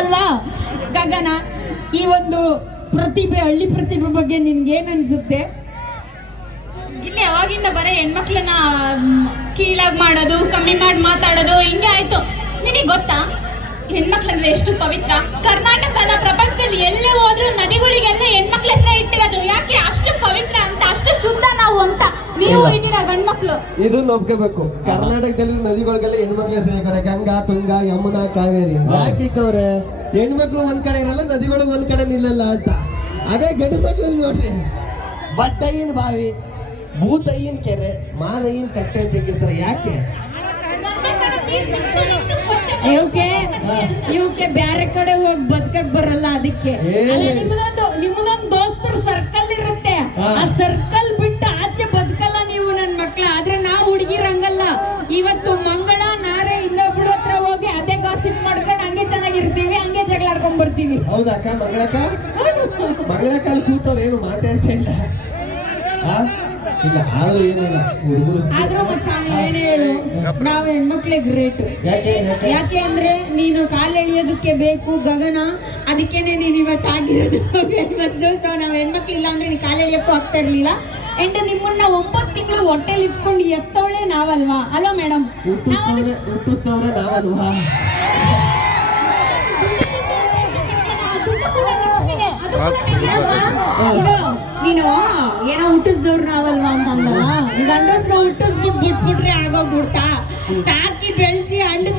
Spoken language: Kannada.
ಅಲ್ವಾ? ಗಗನ, ಈ ಒಂದು ಪ್ರತಿಭೆ, ಹಳ್ಳಿ ಪ್ರತಿಭೆ ಬಗ್ಗೆ ನಿನ್ಗೇನ್ ಅನ್ಸುತ್ತೆ? ಇಲ್ಲಿ ಯಾವಾಗಿಂದ ಬರೀ ಹೆಣ್ಮಕ್ಳನ್ನ ಕೀಳಾಗಿ ಮಾಡೋದು, ಕಮ್ಮಿ ಮಾಡಿ ಮಾತಾಡೋದು ಹಿಂಗೆ ಆಯ್ತು. ನಿನಗೆ ಗೊತ್ತಾ ಹೆಣ್ಮಕ್ಳಂದ್ರೆ ಎಷ್ಟು ಪವಿತ್ರ? ಕರ್ನಾಟಕನ ಪ್ರಪಂಚದಲ್ಲಿ ಎಲ್ಲೇ ಹೋದ್ರು ನದಿಗಳಿಗೆಲ್ಲ ಹೆಣ್ಮಕ್ಳ ಹೆಸರೇ ಇಟ್ಟಿರೋದು. ಯಾಕೆ ಅಷ್ಟು ಪವಿತ್ರ ಅಂತ, ಅಷ್ಟು ಶುದ್ಧ ನಾವು ಅಂತ. ನೀವು ಇದೀರಾ ಗಂಡ್ಮಕ್ಳು, ಇದನ್ನ ಒಪ್ಕೋಬೇಕು. ಕರ್ನಾಟಕದಲ್ಲಿ ನದಿಗಳಿಗೆಲ್ಲ ಹೆಣ್ಮಕ್ಳ ಹೆಸರು ಹಾಕೋರೆ, ಗಂಗಾ, ತುಂಗಾ, ಯಮುನಾ, ಕಾವೇರಿ. ಯಾಕೆ ಅವ್ರೆ ಹೆಣ್ಮಕ್ಳು ಒಂದ್ ಕಡೆ ಇರಲ್ಲ, ನದಿಗಳಿಗೆ ಒಂದ್ ಕಡೆ ನಿಲ್ಲಲ್ಲ ಅಂತ. ಅದೇ ಗಂಡು ಮಕ್ಳು ನೋಡ್ರಿ, ಬಟ್ಟೈನ್ ಬಾವಿ, ಭೂತೈನ್ ಕೆರೆ, ಮಾದೈನ್ ಕಟ್ಟೆ ಅಂತ ಇರ್ತಾರೆ. ಯಾಕೆ? ಇವಕ್ಕೆ ಬ್ಯಾರೆ ಕಡೆ ಹೋಗಿ ಬದುಕಕ್ ಬರಲ್ಲ, ಅದಕ್ಕೆ. ನಿಮ್ಮದೊಂದು ದೋಸ್ತರ ಸರ್ಕಲ್ ಇರುತ್ತೆ, ಆ ಸರ್ಕಲ್ ಬಿಟ್ಟು ಆಚೆ ಬದುಕಲ್ಲ ನೀವು ನನ್ ಮಕ್ಳ. ಆದ್ರೆ ನಾವು ಹುಡುಗಿರಂಗಲ್ಲ. ಇವತ್ತು ಮಂಗಳ ನಾರೆ ಇನ್ನೊಬ್ಳು ಹತ್ರ ಹೋಗಿ ಅದೇ ಗಾಸಿಪ್ ಮಾಡ್ಕೊಂಡು ಹಂಗೆ ಚೆನ್ನಾಗಿರ್ತೀವಿ, ಹಂಗೆ ಜಗಳ ಆಡ್ಕೊಂಡ್ ಬರ್ತೀವಿ. ಹೌದಕ್ಕ? ಮಂಗಳಕ್ಕ ಅಲ್ಲಿ ಕೂತವ್ರು ಏನು ಮಾತಾಡ್ತಾ ಇಲ್ಲ. ಇಲ್ಲ ಆದ್ರೂ ಏನಿಲ್ಲ, ಹುಡುಗರು ಆದ್ರೂ ಏನೇ ಹೇಳು, ನಾವು ಹೆಣ್ಮಕ್ಳಿಗೆ ಗ್ರೇಟ್. ಯಾಕೆ ಅಂದ್ರೆ ನೀನು ಕಾಲು ಎಳಿಯೋದಕ್ಕೆ ಬೇಕು ಗಗನ, ಅದಕ್ಕೇನೆ ನೀನ್ ಇವತ್ತು ಆಗಿರೋದು ಫೇಮಸ್. ಸೊ ನಾವ್ ಹೆಣ್ಮಕ್ಳು ಇಲ್ಲ ಅಂದ್ರೆ ನೀನ್ ಕಾಲು ಎಳಿಯೋಕ್ಕೂ ಆಗ್ತಾ ಇರ್ಲಿಲ್ಲ. ಅಂಡ್ ನಿಮ್ಮನ್ನ 9 ತಿಂಗಳು ಹೊಟ್ಟೆಲಿ ಇಟ್ಕೊಂಡು ಎತ್ತವಳೆ ನಾವಲ್ವಾ? ಅಲ್ವಾ ಮೇಡಮ್? ಹುಟ್ಟಿಸ್ತವ್ರೆ ನಾವಲ್ವಾ? ನೀನು ಏನೋ ಹುಟ್ಟಿಸ್ದವ್ರು ನಾವಲ್ವಾ ಅಂತ ಅಂದಲ್ಲ. ಗಂಡಸ್ರು ಹುಟ್ಟಿಸ್ಬಿಟ್ರೆ ಆಗೋಗ್ಬಿಡ್ತಾ? ಸಾಕಿ ಬೆಳೆಸಿ ಹಣ್ಣು